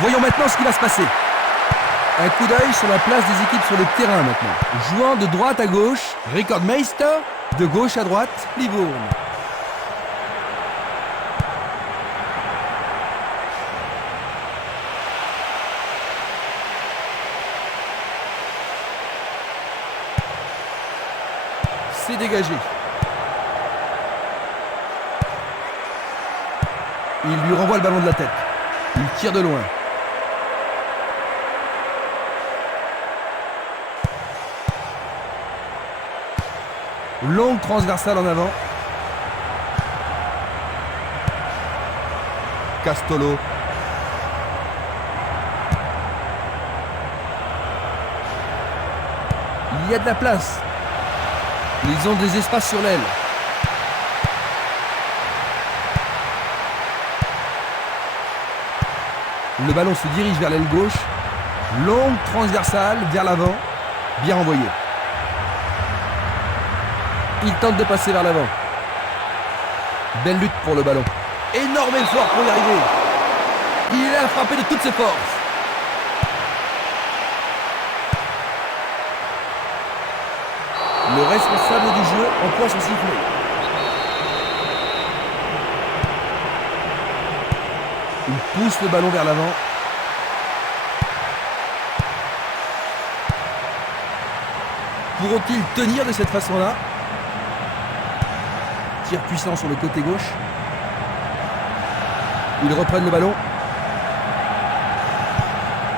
Voyons maintenant ce qui va se passer. Un coup d'œil sur la place des équipes sur le terrain maintenant. Jouant de droite à gauche, Rekordmeister. De gauche à droite, Livourne. C'est dégagé. Il lui renvoie le ballon de la tête. Il tire de loin. Longue transversale en avant. Castolo. Il y a de la place. Ils ont des espaces sur l'aile. Le ballon se dirige vers l'aile gauche. Longue transversale vers l'avant. Bien envoyé. Il tente de passer vers l'avant. Belle lutte pour le ballon. Énorme effort pour y arriver. Il a frappé de toutes ses forces. Le responsable du jeu emploie son sifflet. Il pousse le ballon vers l'avant. Pourront-ils tenir de cette façon-là? Tir puissant sur le côté gauche. Ils reprennent le ballon.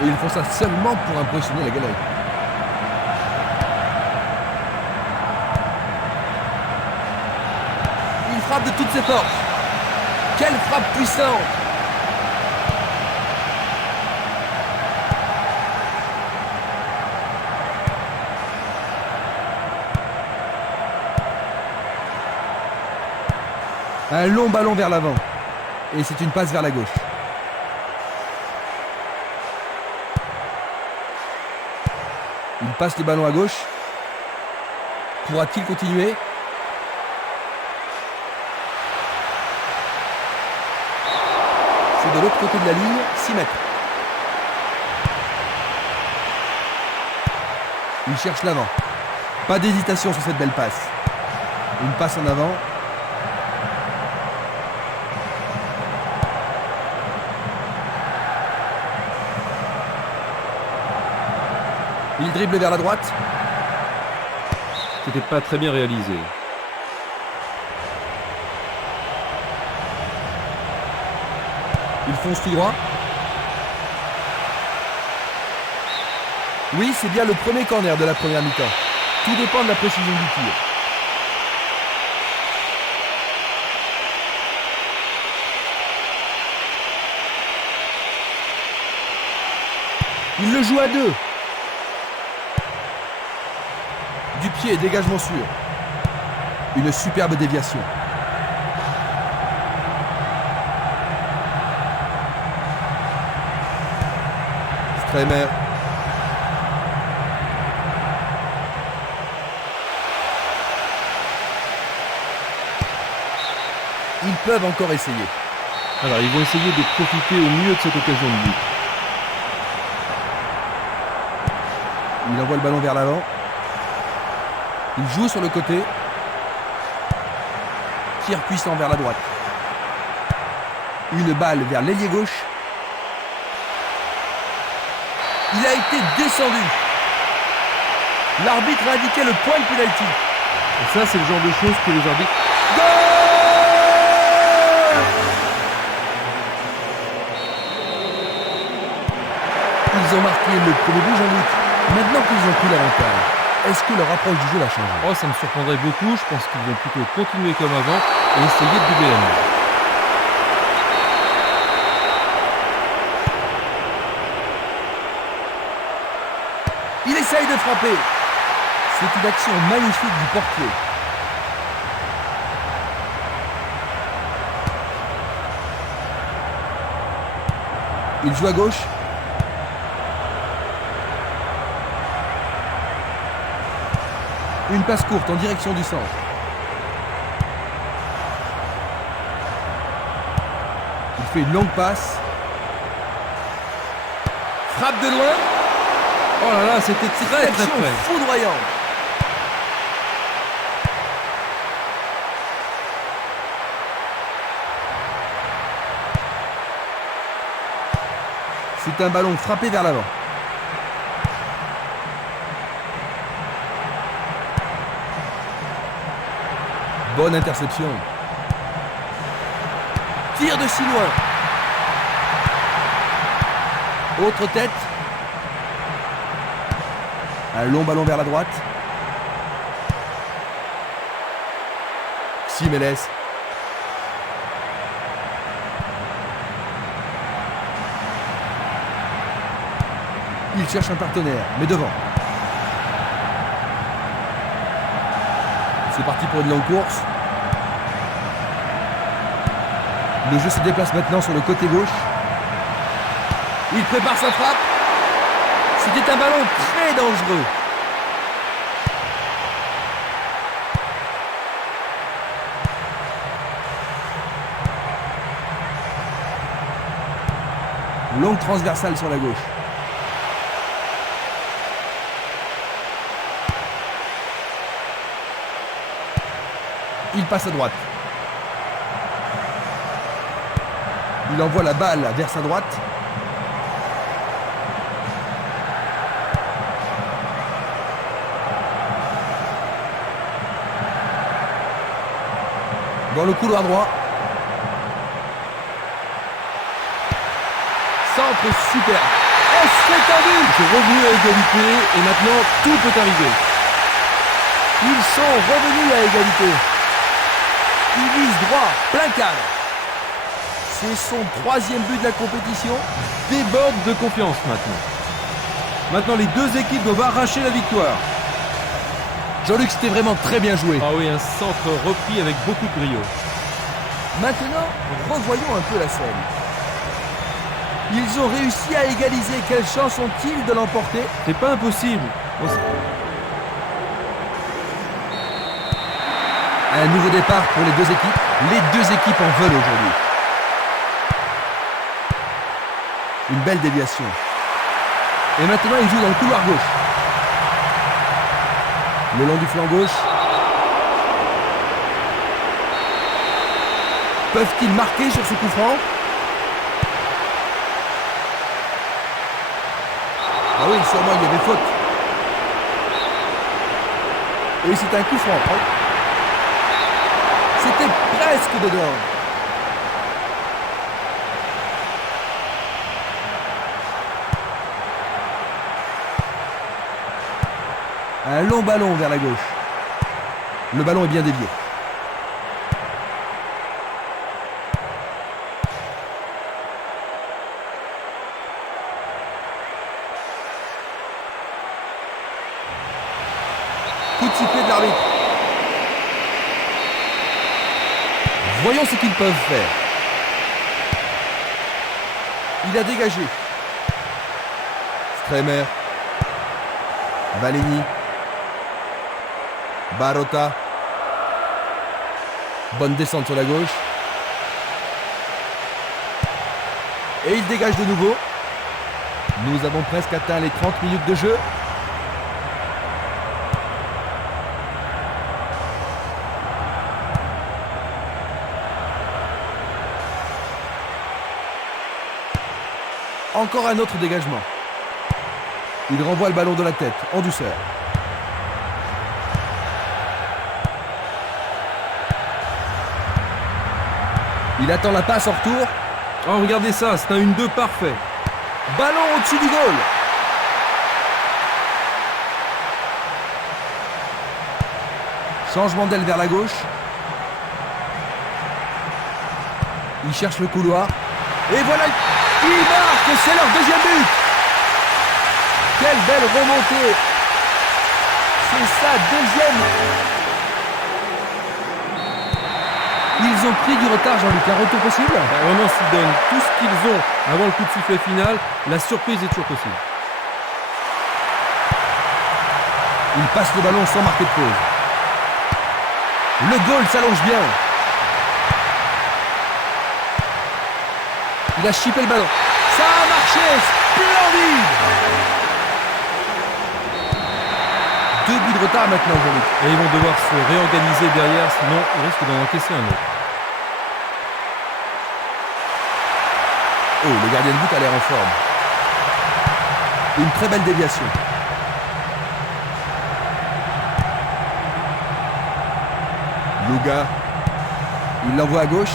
Et ils font ça seulement pour impressionner la galerie. Il frappe de toutes ses forces. Quelle frappe puissante! Un long ballon vers l'avant. Et c'est une passe vers la gauche. Il passe le ballon à gauche. Pourra-t-il continuer? C'est de l'autre côté de la ligne, 6 mètres. Il cherche l'avant. Pas d'hésitation sur cette belle passe. Une passe en avant. Il dribble vers la droite. C'était pas très bien réalisé. Il fonce tout droit. Oui, c'est bien le premier corner de la première mi-temps. Tout dépend de la précision du tir. Il le joue à deux. Du pied, dégagement sûr. Une superbe déviation. Stremer. Ils peuvent encore essayer. Alors, ils vont essayer de profiter au mieux de cette occasion de but. Il envoie le ballon vers l'avant. Il joue sur le côté. Tir puissant vers la droite. Une balle vers l'ailier gauche. Il a été descendu. L'arbitre a indiqué le point de pénalty. Et ça, c'est le genre de choses que les arbitres... Goal! Ils ont marqué le premier but, Jean-Luc. Maintenant qu'ils ont pris l'avantage, est-ce que leur approche du jeu va changer? Oh, ça me surprendrait beaucoup. Je pense qu'ils vont plutôt continuer comme avant et essayer de doubler la mise. Il essaye de frapper. C'est une action magnifique du portier. Il joue à gauche. Une passe courte en direction du centre. Il fait une longue passe. frappe de loin. Oh là là, c'était très Action près. foudroyante. C'est un ballon frappé vers l'avant. Bonne interception. Tir de si loin. Autre tête. Un long ballon vers la droite. Simeles. Il cherche un partenaire, mais devant. C'est parti pour une longue course. Le jeu se déplace maintenant sur le côté gauche. Il prépare sa frappe. C'était un ballon très dangereux. Longue transversale sur la gauche. Il passe à droite. Il envoie la balle vers sa droite. Dans le couloir droit. Centre super. Oh, c'est tendu. C'est revenu à égalité et maintenant tout peut arriver. Ils sont revenus à égalité. Il vise droit, plein cadre. C'est son 3e but de la compétition. Déborde de confiance maintenant. Maintenant, les deux équipes doivent arracher la victoire. Jean-Luc, c'était vraiment très bien joué. Ah oui, un centre repris avec beaucoup de brio. Maintenant, revoyons un peu la scène. Ils ont réussi à égaliser. Quelle chance ont-ils de l'emporter? C'est pas impossible. Un nouveau départ pour les deux équipes. Les deux équipes en veulent aujourd'hui. Une belle déviation. Et maintenant, ils jouent dans le couloir gauche. Le long du flanc gauche. Peuvent-ils marquer sur ce coup franc? Ah oui, sûrement il y avait faute. Et c'est un coup franc. C'était presque dedans. Un long ballon vers la gauche. Le ballon est bien dévié. Coup de sifflet de l'arbitre. Voyons ce qu'ils peuvent faire. Il a dégagé. Stremer. Valeni. Barota. Bonne descente sur la gauche. Et il dégage de nouveau. Nous avons presque atteint les 30 minutes de jeu. Encore un autre dégagement. Il renvoie le ballon de la tête, en douceur. Il attend la passe en retour. Oh, regardez ça, c'est un 1-2 parfait. Ballon au-dessus du goal. Changement d'aile vers la gauche. Il cherche le couloir. Et voilà, il marque, c'est leur deuxième but. Quelle belle remontée. C'est sa deuxième. Ils ont pris du retard, Jean-Luc. Un retour possible? Vraiment, s'ils donnent tout ce qu'ils ont avant le coup de sifflet final, la surprise est toujours possible. Il passe le ballon sans marquer de pause. Le goal s'allonge bien. Il a chippé le ballon. Ça a marché. Splendide! 2 buts de retard maintenant, Jean-Luc. Et ils vont devoir se réorganiser derrière, sinon ils risquent d'en encaisser un autre. Oh, le gardien de but a l'air en forme. Une très belle déviation. Luga, il l'envoie à gauche.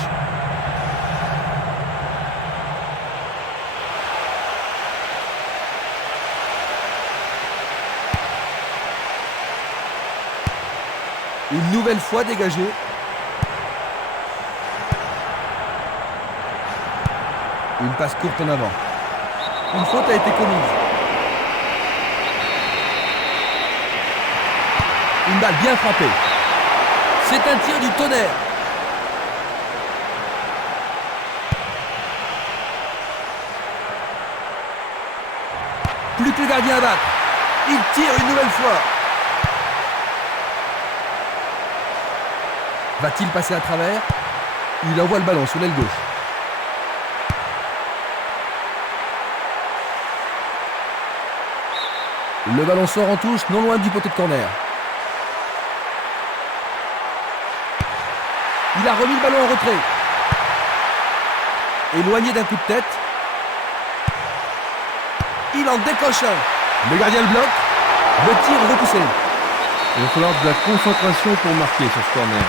Une nouvelle fois dégagé. Une passe courte en avant. Une faute a été commise. Une balle bien frappée. C'est un tir du tonnerre. Plus que le gardien à battre. Il tire une nouvelle fois. Va-t-il passer à travers? Il envoie le ballon sur l'aile gauche. Le ballon sort en touche, non loin du poteau de corner. Il a remis le ballon en retrait. Éloigné d'un coup de tête. Il en décoche un. Le gardien le bloque. Le tir est repoussé. Il va falloir de la concentration pour marquer sur ce corner.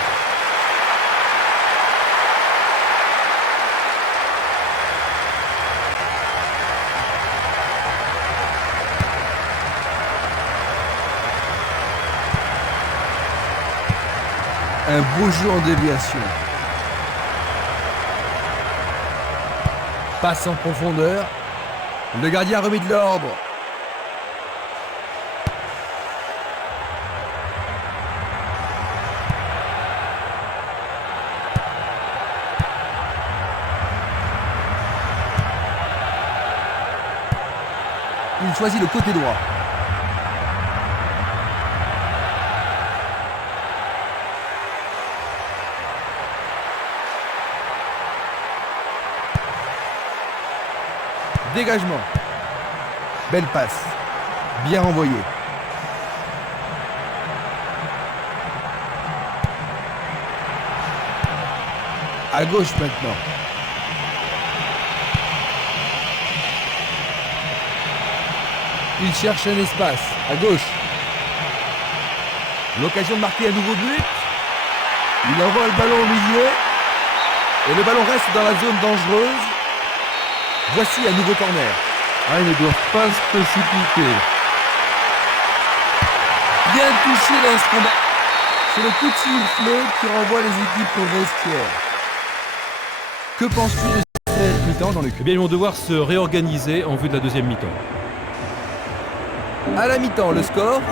Un beau jeu en déviation. Passe en profondeur. Le gardien a remis de l'ordre. Il choisit le côté droit. Dégagement. Belle passe. Bien renvoyée. À gauche maintenant. Il cherche un espace. À gauche. L'occasion de marquer un nouveau but. Il envoie le ballon au milieu. Et le ballon reste dans la zone dangereuse. Voici un nouveau corner. Ah, ils ne doivent pas se précipiter. Bien touché dans ce combat. C'est le coup de sifflet qui renvoie les équipes au vestiaire. Que penses-tu de cette mi-temps, Jean-Luc? Eh bien, ils vont devoir se réorganiser en vue de la deuxième mi-temps. À la mi-temps, le score 3-1.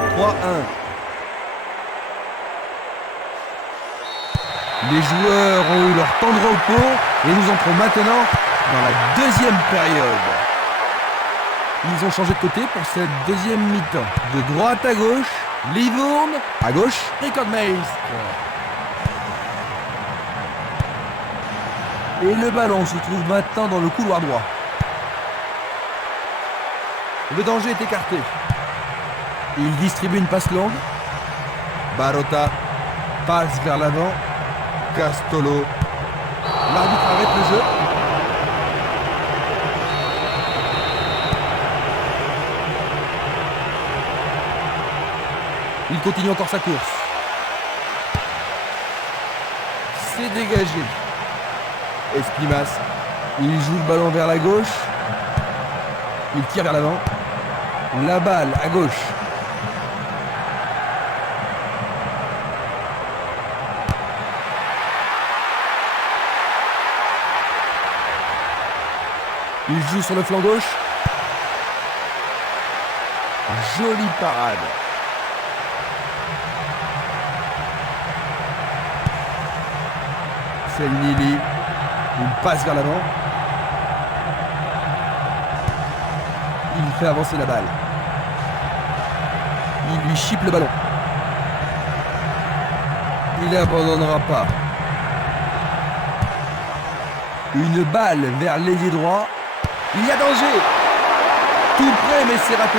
Les joueurs ont eu leur temps de repos et nous entrons maintenant dans la deuxième période. Ils ont changé de côté pour cette deuxième mi-temps. De droite à gauche, Livourne, à gauche, Recordmeist. Et le ballon se trouve maintenant dans le couloir droit. Le danger est écarté. Il distribue une passe longue. Barota passe vers l'avant. Castolo. L'arbitre arrête le jeu. Il continue encore sa course. C'est dégagé. Esprimas. Il joue le ballon vers la gauche. Il tire vers l'avant. La balle à gauche. Il joue sur le flanc gauche. Jolie parade. C'est Nili. Il passe vers l'avant. Il fait avancer la balle. Il lui chipe le ballon. Il n'abandonnera pas. Une balle vers l'ailier droit. Il y a danger. tout près, mais c'est raté.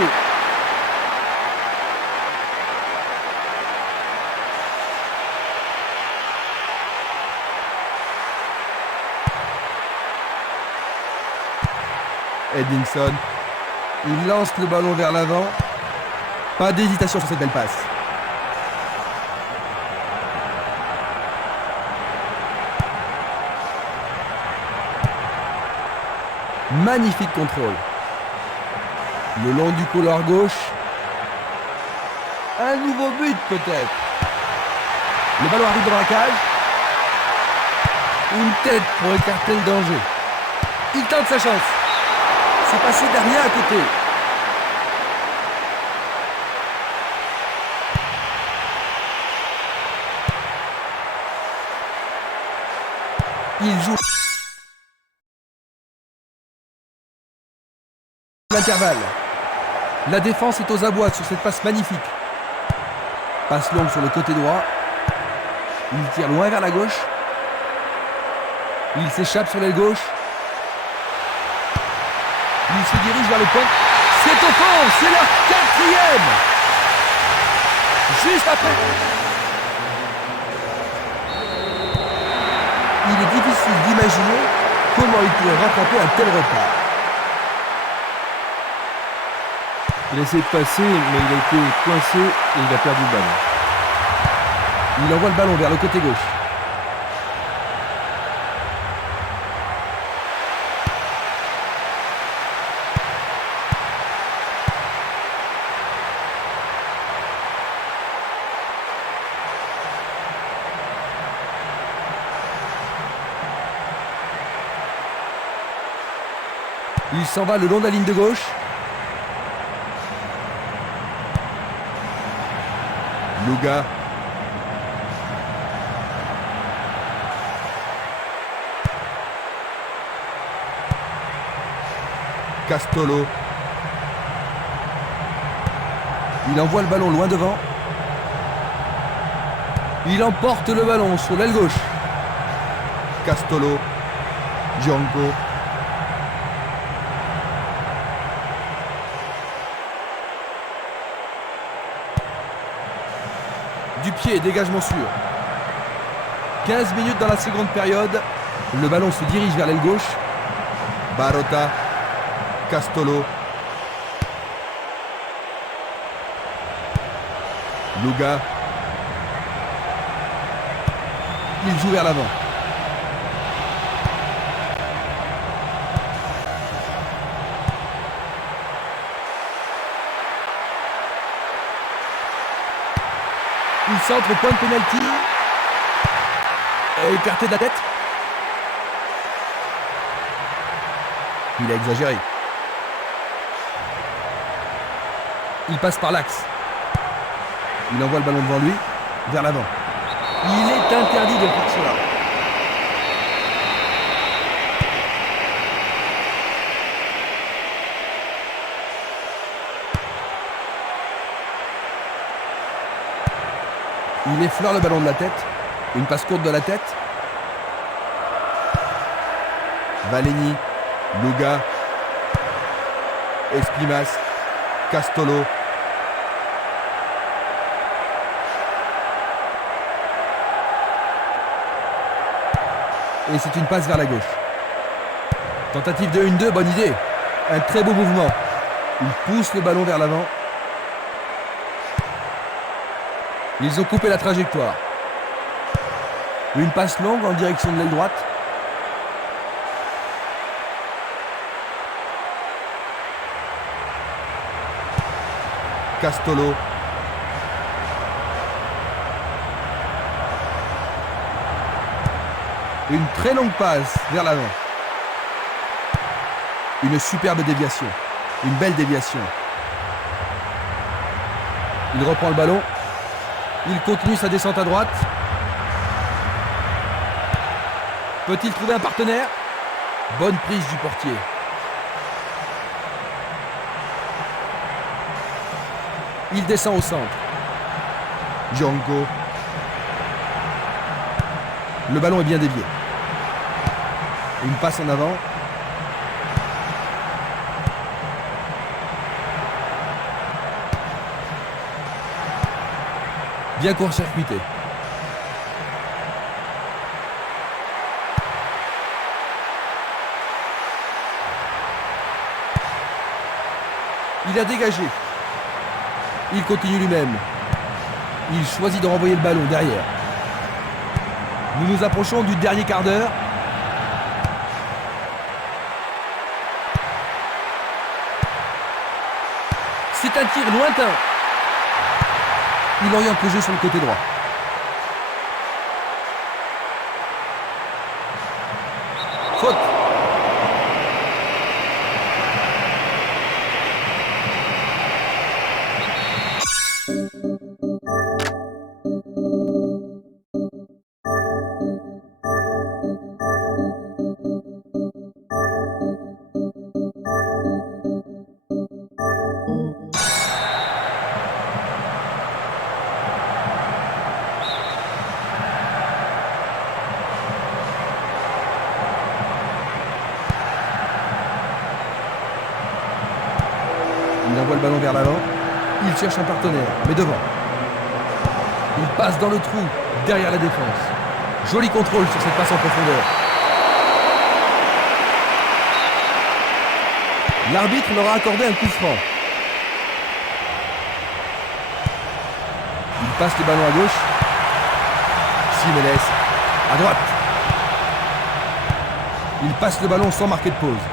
Edinson, il lance le ballon vers l'avant. Pas d'hésitation sur cette belle passe. Magnifique contrôle. Le long du couloir gauche. Un nouveau but peut-être. Le ballon arrive devant la cage. Une tête pour écarter le danger. Il tente sa chance. C'est passé derrière à côté. Il joue l'intervalle. La défense est aux abois sur cette passe magnifique. Passe longue sur le côté droit. Il tire loin vers la gauche. Il s'échappe sur l'aile gauche. Il se dirige vers le point. C'est au fond, c'est leur 4e. Juste après. Il est difficile d'imaginer comment il pourrait rattraper un tel retard. Il a essayé de passer, mais il a été coincé et il a perdu le ballon. Il envoie le ballon vers le côté gauche. Il s'en va le long de la ligne de gauche. Luga. Castolo. Il envoie le ballon loin devant. Il emporte le ballon sur l'aile gauche. Castolo. Django. Du pied, dégagement sûr. 15 minutes dans la seconde période. Le ballon se dirige vers l'aile gauche. Barota. Castolo. Luga. Il joue vers l'avant. Il centre au point de pénalty. Écarté de la tête. Il a exagéré. Il passe par l'axe. Il envoie le ballon devant lui, vers l'avant. Il est interdit de faire cela. Il effleure le ballon de la tête. Une passe courte de la tête. Valeni. Luga. Espimas. Castolo. Et c'est une passe vers la gauche. Tentative de 1-2, bonne idée. Un très beau mouvement. Il pousse le ballon vers l'avant. Ils ont coupé la trajectoire. Une passe longue en direction de l'aile droite. Castolo. Une très longue passe vers l'avant. Une superbe déviation. Une belle déviation. Il reprend le ballon. Il continue sa descente à droite. Peut-il trouver un partenaire? Bonne prise du portier. Il descend au centre. Django. Le ballon est bien dévié. Une passe en avant. Bien court-circuité. Il a dégagé. Il continue lui-même. Il choisit de renvoyer le ballon derrière. Nous nous approchons du dernier quart d'heure. C'est un tir lointain. Il oriente le jeu sur le côté droit. Faute. Il envoie le ballon vers l'avant. Il cherche un partenaire, mais devant. Il passe dans le trou, derrière la défense. Joli contrôle sur cette passe en profondeur. L'arbitre leur a accordé un coup franc. Il passe le ballon à gauche. Jiménez à droite. Il passe le ballon sans marquer de pause.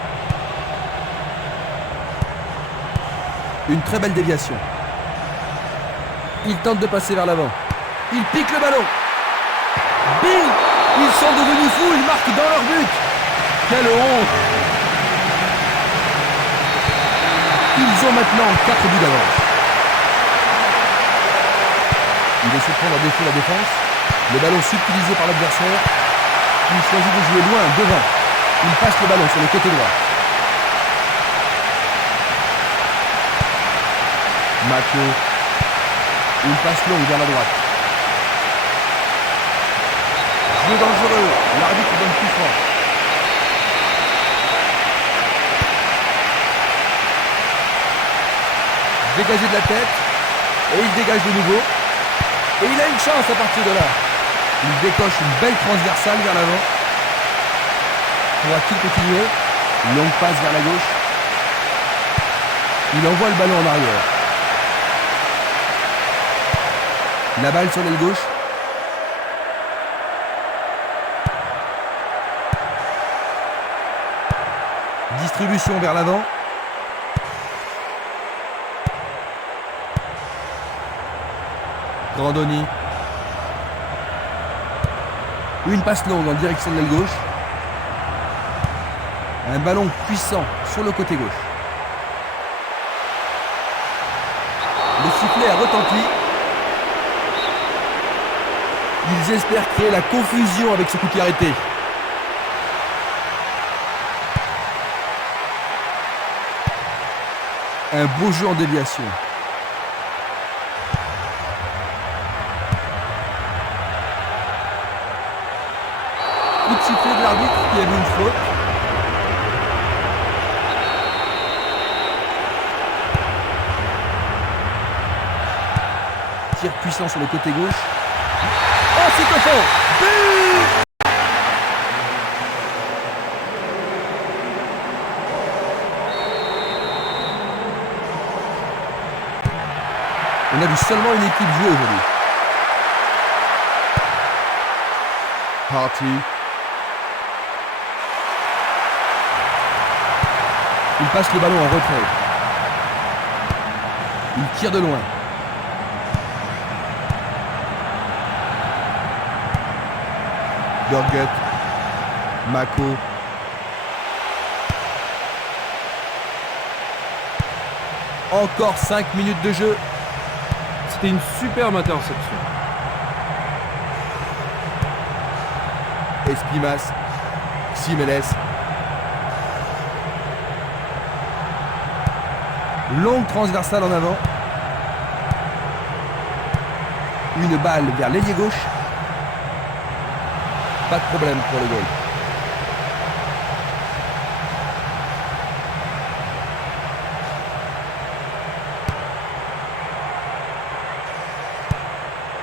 Une très belle déviation. Il tente de passer vers l'avant. Il pique le ballon. Bing! Ils sont devenus fous, ils marquent dans leur but. Quelle honte! Ils ont maintenant 4 buts d'avance. Il essaie de prendre à défaut la défense. Le ballon subtilisé par l'adversaire. Il choisit de jouer loin, devant. Il passe le ballon sur le côté droit. Mako. Une passe longue vers la droite. Jeu dangereux. L'arbitre donne plus fort. Dégagé de la tête. Et il dégage de nouveau. Et il a une chance à partir de là. Il décoche une belle transversale vers l'avant. Pourra-t-il continuer? Longue passe vers la gauche. Il envoie le ballon en arrière. La balle sur l'aile gauche. Distribution vers l'avant. Grandoni. Une passe longue en direction de l'aile gauche. Un ballon puissant sur le côté gauche. Le sifflet a retenti. Ils espèrent créer la confusion avec ce coup de pied arrêté. Un beau jeu en déviation. Coup de sifflet de l'arbitre qui a vu une faute. Tir puissant sur le côté gauche. Oh, c'est au fond. But! On a vu seulement une équipe jouer aujourd'hui. Harty. Il passe le ballon en retrait. Il tire de loin. Dorgut. Mako. Encore 5 minutes de jeu. C'était une superbe interception. Espimas. Jiménez. Longue transversale en avant. Une balle vers l'ailier gauche. Pas de problème pour le goal.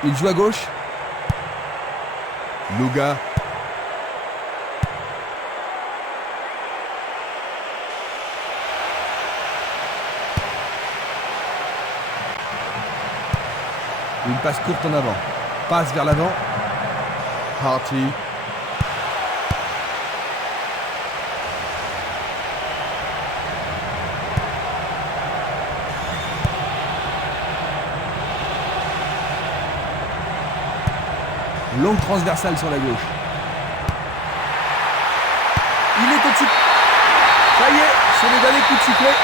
Il joue à gauche. Luga. Une passe courte en avant. Passe vers l'avant. Harty. Longue transversale sur la gauche. Il est au-dessus. Ça y est, c'est le dernier coup de sifflet.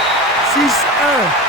6-1.